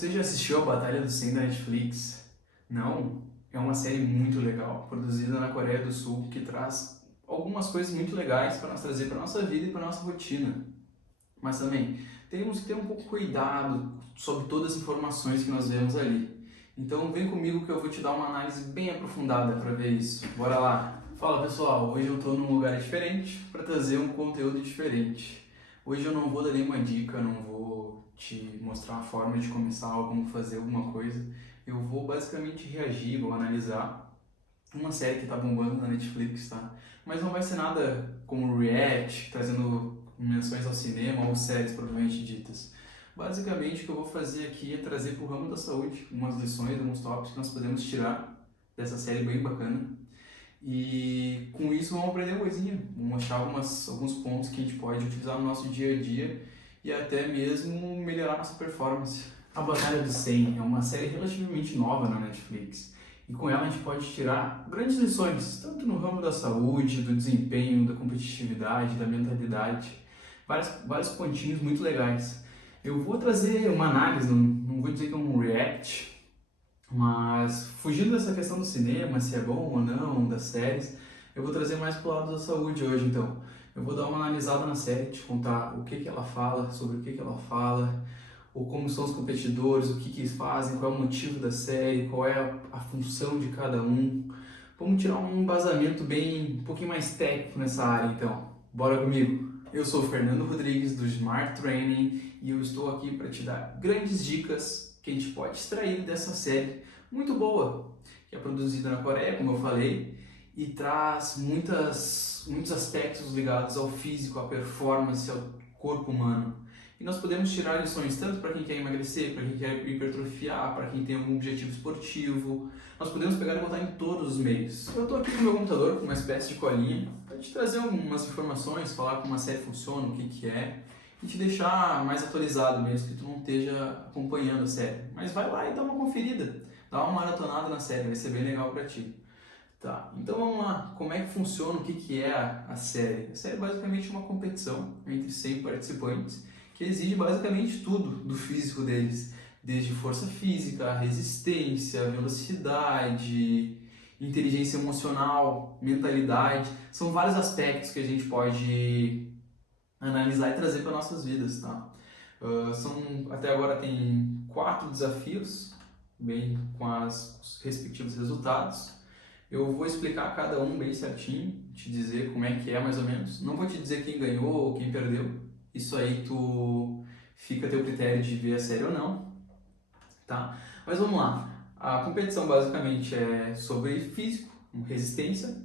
Você já assistiu a Batalha do 100 da Netflix? Não? É uma série muito legal, produzida na Coreia do Sul, que traz algumas coisas muito legais para nós trazer para nossa vida e para nossa rotina. Mas também temos que ter um pouco cuidado sobre todas as informações que nós vemos ali. Então vem comigo que eu vou te dar uma análise bem aprofundada para ver isso. Bora lá! Fala pessoal, hoje eu estou num lugar diferente para trazer um conteúdo diferente. Hoje eu não vou dar nenhuma dica, não vou te mostrar a forma de começar ou como fazer alguma coisa. Eu vou basicamente reagir, vou analisar uma série que está bombando na Netflix, tá? Mas não vai ser nada como react, trazendo menções ao cinema ou séries propriamente ditas. Basicamente o que eu vou fazer aqui é trazer para o ramo da saúde umas lições, alguns tópicos que nós podemos tirar dessa série bem bacana. E com isso vamos aprender uma coisinha, vamos mostrar alguns pontos que a gente pode utilizar no nosso dia a dia e até mesmo melhorar nossa performance. A Batalha do 100 é uma série relativamente nova na Netflix e com ela a gente pode tirar grandes lições, tanto no ramo da saúde, do desempenho, da competitividade, da mentalidade, vários pontinhos muito legais. Eu vou trazer uma análise, não vou dizer que é um react, mas fugindo dessa questão do cinema, se é bom ou não, das séries, eu vou trazer mais pro lado da saúde hoje então. Eu vou dar uma analisada na série, te contar o que ela fala, sobre o que ela fala, ou como são os competidores, o que eles fazem, qual é o motivo da série, qual é a função de cada um. Vamos tirar um embasamento um pouquinho mais técnico nessa área então. Bora comigo! Eu sou o Fernando Rodrigues do Smart Training e eu estou aqui para te dar grandes dicas que a gente pode extrair dessa série muito boa, que é produzida na Coreia, como eu falei, e traz muitos aspectos ligados ao físico, à performance, ao corpo humano. E nós podemos tirar lições tanto para quem quer emagrecer, para quem quer hipertrofiar, para quem tem algum objetivo esportivo. Nós podemos pegar e botar em todos os meios. Eu estou aqui com o meu computador, com uma espécie de colinha, para te trazer algumas informações, falar como uma série funciona, o que é, e te deixar mais atualizado mesmo, que tu não esteja acompanhando a série. Mas vai lá e dá uma conferida, dá uma maratonada na série, vai ser bem legal para ti. Tá, então vamos lá, como é que funciona, o que é a série? A série é basicamente uma competição entre 100 participantes que exige basicamente tudo do físico deles, desde força física, resistência, velocidade, inteligência emocional, mentalidade, são vários aspectos que a gente pode analisar e trazer para nossas vidas, tá? Até agora tem 4 desafios, bem com os respectivos resultados. Eu vou explicar cada um bem certinho, te dizer como é que é mais ou menos. Não vou te dizer quem ganhou ou quem perdeu. Isso aí fica a teu critério de ver a série ou não, tá? Mas vamos lá. A competição basicamente é sobre físico, resistência,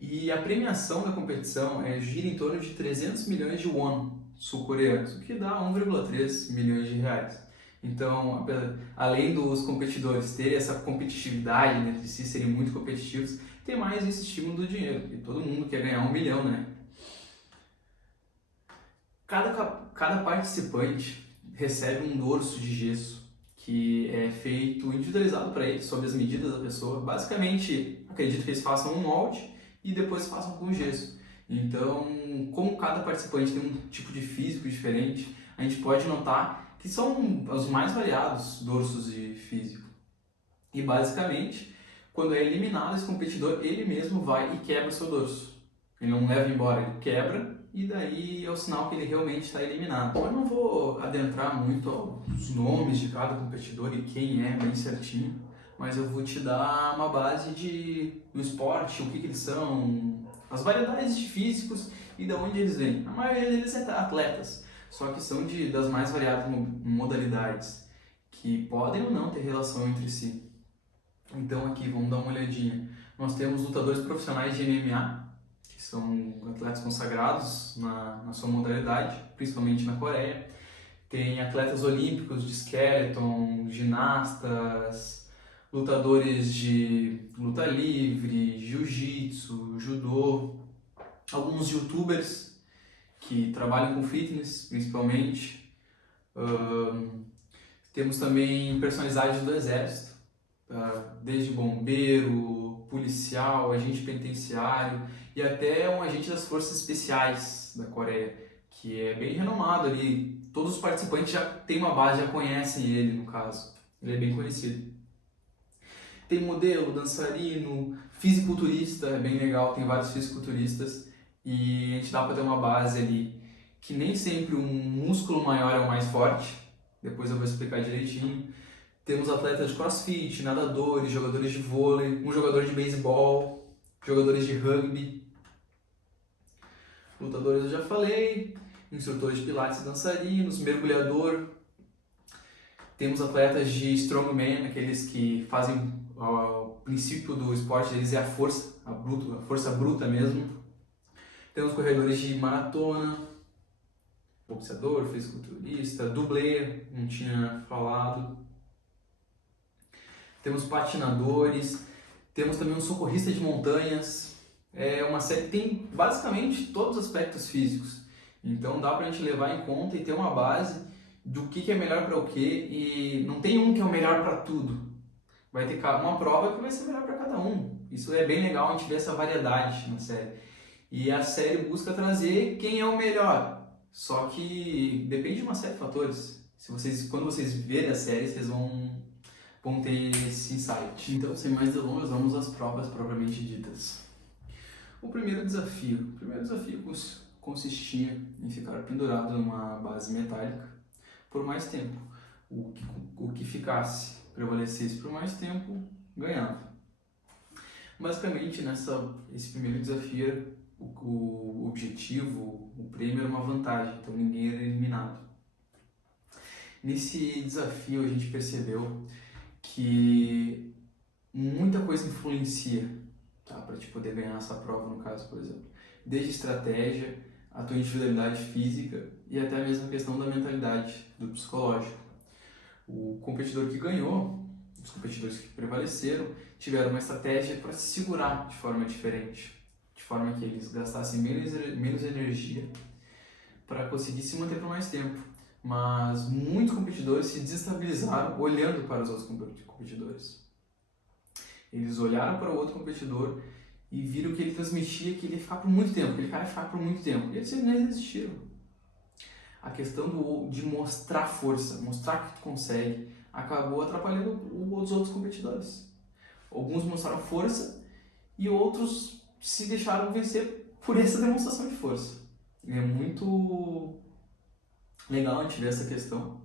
e a premiação da competição gira em torno de 300 milhões de won sul-coreanos, o que dá 1,3 milhões de reais. Então, além dos competidores terem essa competitividade entre si, serem muito competitivos, tem mais esse estímulo do dinheiro, porque todo mundo quer ganhar 1 milhão, né? Cada participante recebe um dorso de gesso que é feito individualizado para ele, sob as medidas da pessoa. Basicamente, acredito que eles façam um molde e depois façam com gesso. Então, como cada participante tem um tipo de físico diferente, a gente pode notar que são os mais variados dorsos de físico. E basicamente, quando é eliminado esse competidor, ele mesmo vai e quebra o seu dorso. Ele não leva embora, ele quebra e daí é o sinal que ele realmente está eliminado. Eu não vou adentrar muito aos nomes de cada competidor e quem é bem certinho, mas eu vou te dar uma base do esporte, o que eles são, as variedades de físicos e de onde eles vêm. A maioria deles é atletas, só que são das mais variadas modalidades, que podem ou não ter relação entre si. Então aqui, vamos dar uma olhadinha. Nós temos lutadores profissionais de MMA, que são atletas consagrados na sua modalidade, principalmente na Coreia. Tem atletas olímpicos de skeleton, ginastas, lutadores de luta livre, jiu-jitsu, judô, alguns youtubers que trabalham com fitness, principalmente. Temos também personalidades do exército, desde bombeiro, policial, agente penitenciário e até um agente das forças especiais da Coreia, que é bem renomado ali todos os participantes já têm uma base, já conhecem ele, no caso. Ele é bem conhecido. Tem modelo, dançarino, fisiculturista, é bem legal, tem vários fisiculturistas e a gente dá para ter uma base ali que nem sempre um músculo maior é o mais forte, depois eu vou explicar direitinho. Temos atletas de crossfit, nadadores, jogadores de vôlei, um jogador de beisebol, jogadores de rugby, lutadores eu já falei, instrutores de pilates e dançarinos, mergulhador. Temos atletas de strongman, aqueles que fazem o princípio do esporte deles é a força bruta mesmo. Temos corredores de maratona, boxeador, fisiculturista, dublê, não tinha falado. Temos patinadores, temos também um socorrista de montanhas. É uma série que tem basicamente todos os aspectos físicos. Então dá pra gente levar em conta e ter uma base do que é melhor para o quê, e não tem um que é o melhor para tudo. Vai ter uma prova que vai ser melhor para cada um. Isso é bem legal, a gente vê essa variedade na série. E a série busca trazer quem é o melhor. Só que depende de uma série de fatores. Quando vocês verem a série, vocês vão ter esse insight. Então, sem mais delongas, vamos às provas propriamente ditas. O primeiro desafio consistia em ficar pendurado numa base metálica por mais tempo. O que prevalecesse por mais tempo, ganhava. Basicamente, esse primeiro desafio, o objetivo, o prêmio era uma vantagem, então ninguém era eliminado. Nesse desafio, a gente percebeu que muita coisa influencia, tá, para te poder ganhar essa prova, no caso, por exemplo. Desde estratégia, a tua individualidade física e até mesmo a questão da mentalidade, do psicológico. O competidor que ganhou, os competidores que prevaleceram, tiveram uma estratégia para se segurar de forma diferente, de forma que eles gastassem menos energia para conseguir se manter por mais tempo. Mas muitos competidores se desestabilizaram olhando para os outros competidores. Eles olharam para o outro competidor e viram que ele transmitia que ele ia ficar por muito tempo, que ele ia ficar por muito tempo. E eles simplesmente desistiram. A questão de mostrar força, mostrar que tu consegue, acabou atrapalhando os outros competidores. Alguns mostraram força e outros se deixaram vencer por essa demonstração de força. É muito legal a gente ver essa questão.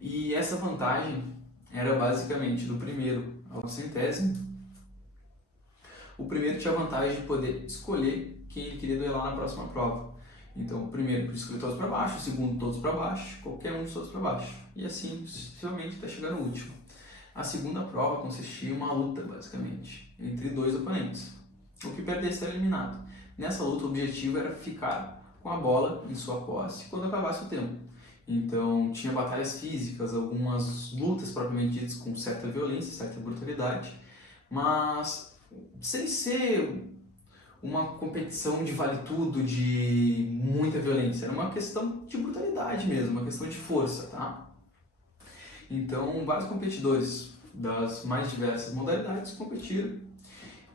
E essa vantagem era basicamente do primeiro ao 100º. O primeiro tinha a vantagem de poder escolher quem ele queria duelar na próxima prova. Então, o primeiro podia escolher todos para baixo, o segundo todos para baixo, qualquer um dos todos para baixo. E assim, sucessivamente, até chegar no último. A segunda prova consistia em uma luta, basicamente, entre dois oponentes. O que perdesse era eliminado. Nessa luta, o objetivo era ficar com a bola em sua posse quando acabasse o tempo. Então, tinha batalhas físicas, algumas lutas propriamente ditas com certa violência, certa brutalidade, mas sem ser uma competição de vale tudo, de muita violência. Era uma questão de brutalidade mesmo, uma questão de força, tá? Então, vários competidores das mais diversas modalidades competiram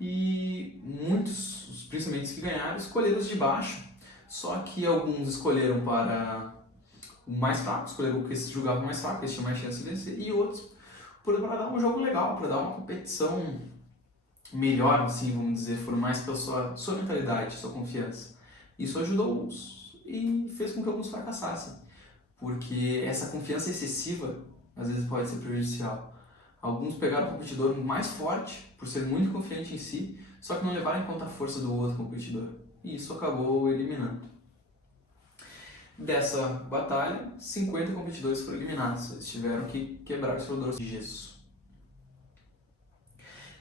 e muitos, principalmente os que ganharam, escolheram os de baixo, só que alguns escolheram para o mais fraco, escolheram o que se julgava mais fraco, eles tinham mais chance de vencer, e outros para dar um jogo legal, para dar uma competição melhor, assim, vamos dizer, foram mais pela sua mentalidade, sua confiança. Isso ajudou-os e fez com que alguns fracassassem, porque essa confiança excessiva às vezes pode ser prejudicial. Alguns pegaram o competidor mais forte, por ser muito confiante em si, só que não levaram em conta a força do outro competidor, e isso acabou eliminando. Dessa batalha, 50 competidores foram eliminados, eles tiveram que quebrar os roladores de gesso.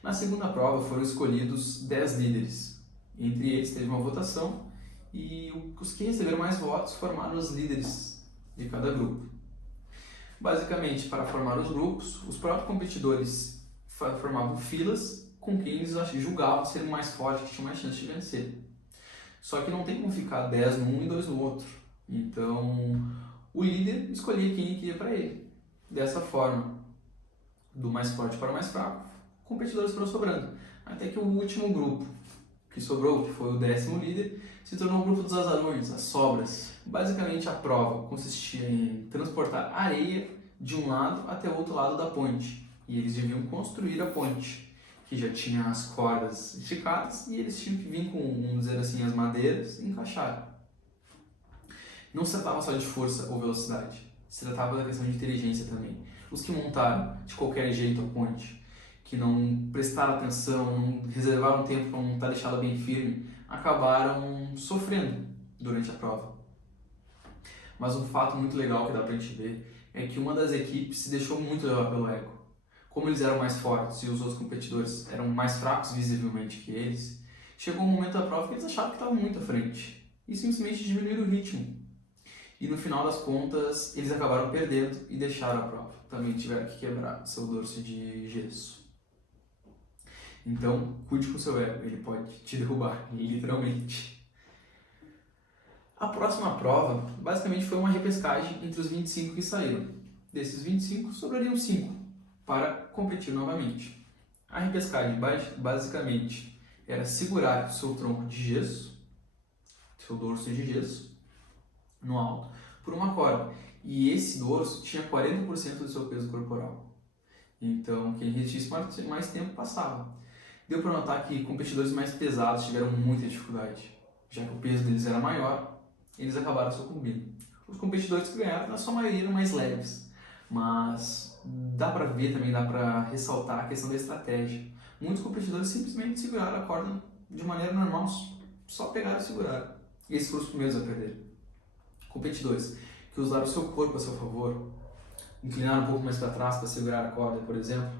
Na segunda prova foram escolhidos 10 líderes. Entre eles teve uma votação e os que receberam mais votos formaram os líderes de cada grupo. Basicamente, para formar os grupos, os próprios competidores formavam filas com quem eles julgavam ser o mais forte, que tinha mais chance de vencer. Só que não tem como ficar 10 num e 2 no outro. Então, o líder escolhia quem queria para ele. Dessa forma, do mais forte para o mais fraco, competidores foram sobrando. Até que o último grupo, que sobrou, que foi o 10º líder, se tornou o grupo dos azarões, as sobras. Basicamente a prova consistia em transportar areia de um lado até o outro lado da ponte. E eles deviam construir a ponte, que já tinha as cordas esticadas, e eles tinham que vir com, vamos dizer assim, as madeiras e encaixar. Não se tratava só de força ou velocidade, se tratava da questão de inteligência também. Os que montaram de qualquer jeito a ponte, que não prestaram atenção, não reservaram tempo para montar e deixá-la bem firme, acabaram sofrendo durante a prova. Mas um fato muito legal que dá pra gente ver é que uma das equipes se deixou muito levar pelo ego. Como eles eram mais fortes e os outros competidores eram mais fracos visivelmente que eles, chegou um momento da prova que eles achavam que estavam muito à frente e simplesmente diminuíram o ritmo. E no final das contas, eles acabaram perdendo e deixaram a prova. Também tiveram que quebrar seu dorso de gesso. Então, cuide com o seu ego, ele pode te derrubar, literalmente. A próxima prova, basicamente, foi uma repescagem entre os 25 que saíram. Desses 25, sobrariam 5 para competir novamente. A repescagem, basicamente, era segurar o seu tronco de gesso, seu dorso de gesso, no alto, por uma corda. E esse dorso tinha 40% do seu peso corporal. Então, quem resistisse mais tempo passava. Deu para notar que competidores mais pesados tiveram muita dificuldade, já que o peso deles era maior, eles acabaram sucumbindo. Os competidores que ganharam, na sua maioria, eram mais leves, mas dá para ver também, dá para ressaltar a questão da estratégia. Muitos competidores simplesmente seguraram a corda de maneira normal, só pegaram e seguraram. E esses foram os primeiros a perder. Competidores que usaram o seu corpo a seu favor, inclinaram um pouco mais para trás para segurar a corda, por exemplo,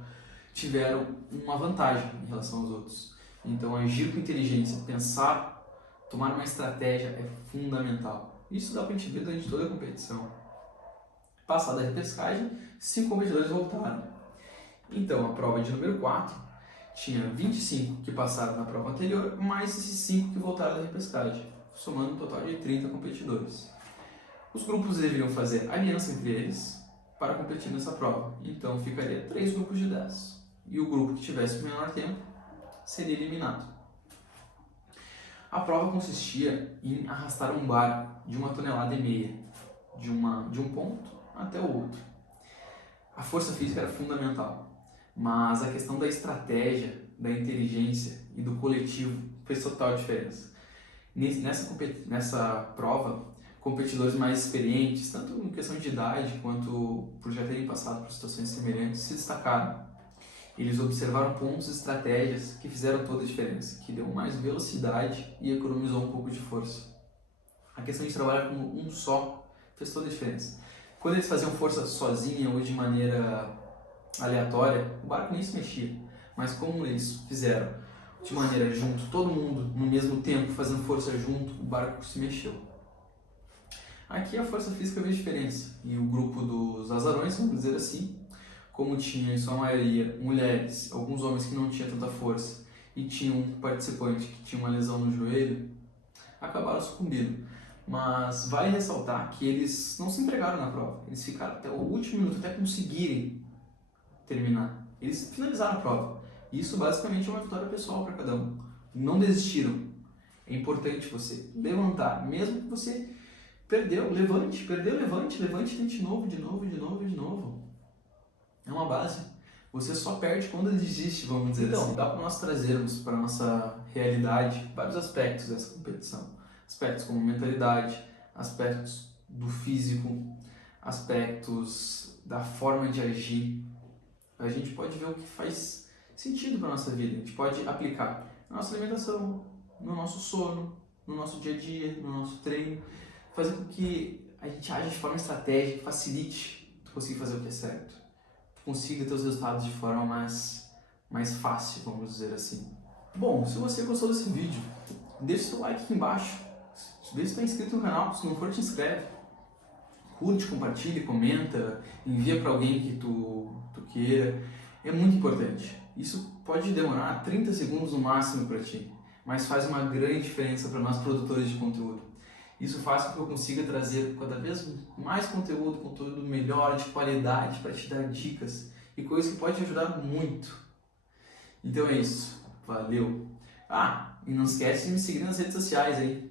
tiveram uma vantagem em relação aos outros. Então, agir com inteligência, pensar, tomar uma estratégia é fundamental. Isso dá para a gente ver durante toda a competição. Passada a repescagem, 5 competidores voltaram. Então, a prova de número 4 tinha 25 que passaram na prova anterior, mais esses 5 que voltaram da repescagem, somando um total de 30 competidores. Os grupos deveriam fazer aliança entre eles para competir nessa prova. Então, ficaria 3 grupos de 10. E o grupo que tivesse o menor tempo seria eliminado. A prova consistia em arrastar um barco de 1,5 toneladas de um ponto até o outro. A força física era fundamental, mas a questão da estratégia, da inteligência e do coletivo fez total diferença. Nessa prova, competidores mais experientes, tanto em questão de idade quanto por já terem passado por situações semelhantes, se destacaram. Eles observaram pontos e estratégias que fizeram toda a diferença, que deu mais velocidade e economizou um pouco de força. A questão de trabalhar como um só fez toda a diferença. Quando eles faziam força sozinha ou de maneira aleatória, o barco nem se mexia. Mas como eles fizeram de maneira junto, todo mundo no mesmo tempo fazendo força junto, o barco se mexeu. Aqui a força física fez diferença. E o grupo dos azarões, vamos dizer assim, como tinha em sua maioria mulheres, alguns homens que não tinham tanta força e tinha um participante que tinha uma lesão no joelho, acabaram sucumbindo. Mas vale ressaltar que eles não se entregaram na prova, eles ficaram até o último minuto, até conseguirem terminar. Eles finalizaram a prova. Isso basicamente é uma vitória pessoal para cada um. Não desistiram. É importante você levantar, mesmo que você perdeu, levante, levante, tente de novo. É uma base. Você só perde quando desiste, vamos dizer assim. Então, dá para nós trazermos para a nossa realidade vários aspectos dessa competição. Aspectos como mentalidade, aspectos do físico, aspectos da forma de agir. A gente pode ver o que faz sentido para a nossa vida. A gente pode aplicar na nossa alimentação, no nosso sono, no nosso dia a dia, no nosso treino. Fazer com que a gente age de forma estratégica, facilite conseguir fazer o que é certo. Consiga ter os resultados de forma mais fácil, vamos dizer assim. Bom, se você gostou desse vídeo, deixa seu like aqui embaixo. Vê se está inscrito no canal, se não for, te inscreve. Curte, compartilha, comenta, envia para alguém que tu queira. É muito importante. Isso pode demorar 30 segundos no máximo para ti, mas faz uma grande diferença para nós produtores de conteúdo. Isso faz com que eu consiga trazer cada vez mais conteúdo melhor, de qualidade, para te dar dicas e coisas que podem te ajudar muito. Então é isso. Valeu! E não esquece de me seguir nas redes sociais aí.